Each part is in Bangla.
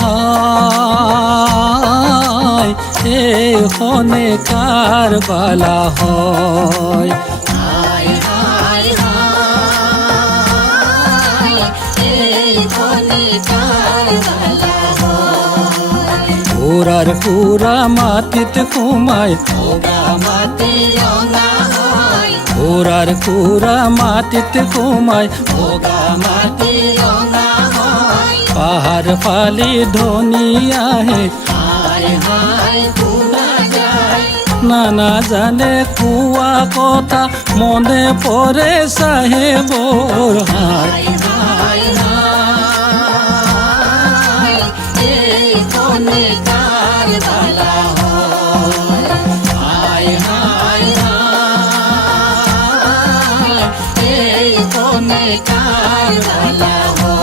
হায় এখনে কারবালা হয়। হায় হায় হায় এখনে কারবালা হয়। পুরার পুরা মাটিত ঘুমায় ওগা মাটি রঙা হয়। পুরার পুরা মাটিত ঘুমায় ওগা মাটি রঙা হয়। পাহাড় ফালি ধনী আহে হায় হায় শোনা যায়। নানা জানে কুয়া কথা মনে পড়ে সাহেবর হায়। হায় হায় এখনে কারবালা হয়। হায় হায় হায় এখনে কারবালা হয়।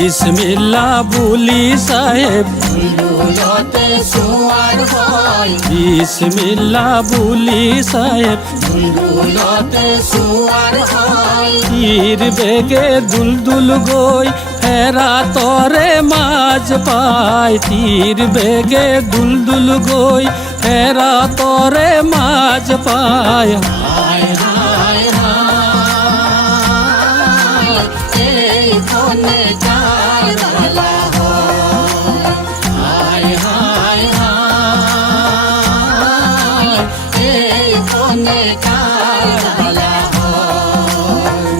বিসমিল্লাহ বুলি সাহেব দুলতে সুয়ার হয়। বিসমিল্লাহ বুলি সাহেব দুলতে সুয়ার হয়। তীর বেগে দুলদুল গই ফেরা তরে মাঝ পায় তীর বেগে দুলদুল গই ফেরা তরে মাঝ পায়। হায় হায় হায় এখনে কারবালা হয়। হায় হায় হায় এখনে কারবালা হয়।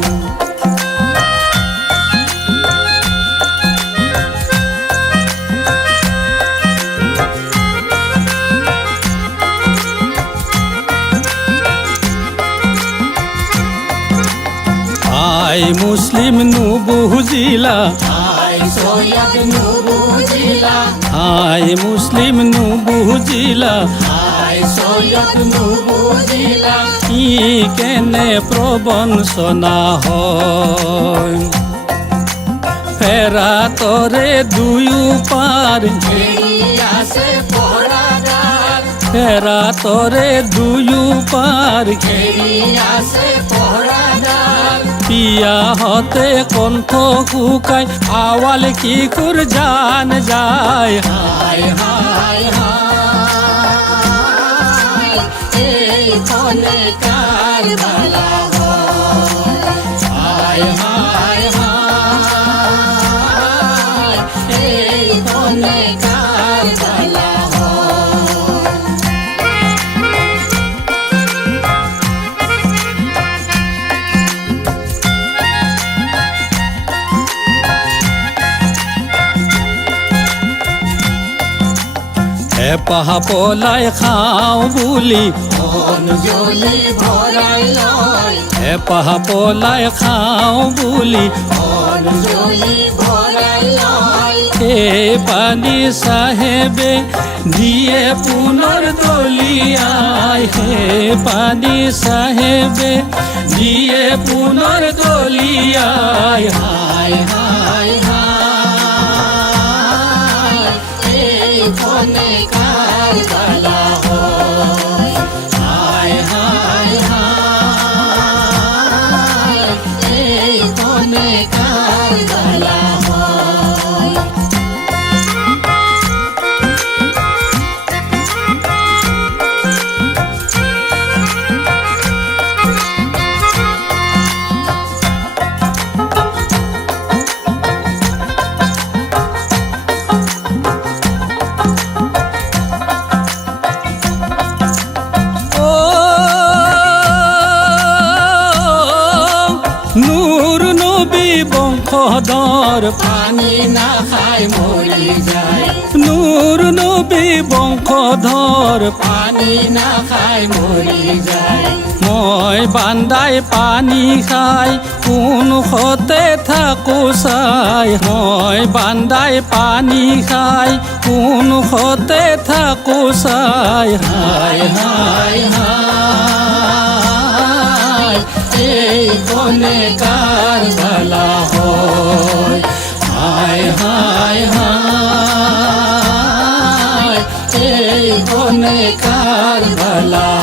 আই মুসলিম নু বুঝিলা হায় সৈয়দ নুবুজিলা। আই মুসলিম নু বুঝিলা হায় সৈয়দ নুবুজিলা। ই কেনে প্রবঞ্চনা হয় ফেরা তরে দুয়ু পার আসে পরাগার। ফেরা তরে দুয়ু পার আসে পরাগার। পিয়া হতে কণ্ঠ কুকায় আওয়াল কি কুর জান যায়। হায় হায় হায় এখনে কারবালা হয়। হায় হায় হায় এখনে কারবালা হয়। এ পাহা পলায় খাও বুলি অঞ্জলি ভরাই লয়। এ পাহা পলায় খাও বুলি অঞ্জলি ভরাই লয়। এ পানি সাহেবে দিয়ে পুনর দলিয়ায় হে পানি সাহেবে দিয়ে পুনর দলিয়ায়। হায় হায় হায় এখনে কারবালা হয়। হায় হায় হায় এখনে কারবালা হয়। ও নূর নবী বংশধর পানি না খায় মরি যায়। নূর নবী বংশধর পানি না খায় মরি যায়। মই বান্দাই পানী খাই কোন হতে থাকো চাই মই বান্দাই পানী খাই কোন হতে থাকো চাই। হায় হায় হায় এই কোনে কার ভলা হয় হায় হায় হায় এই কোনে কার ভলা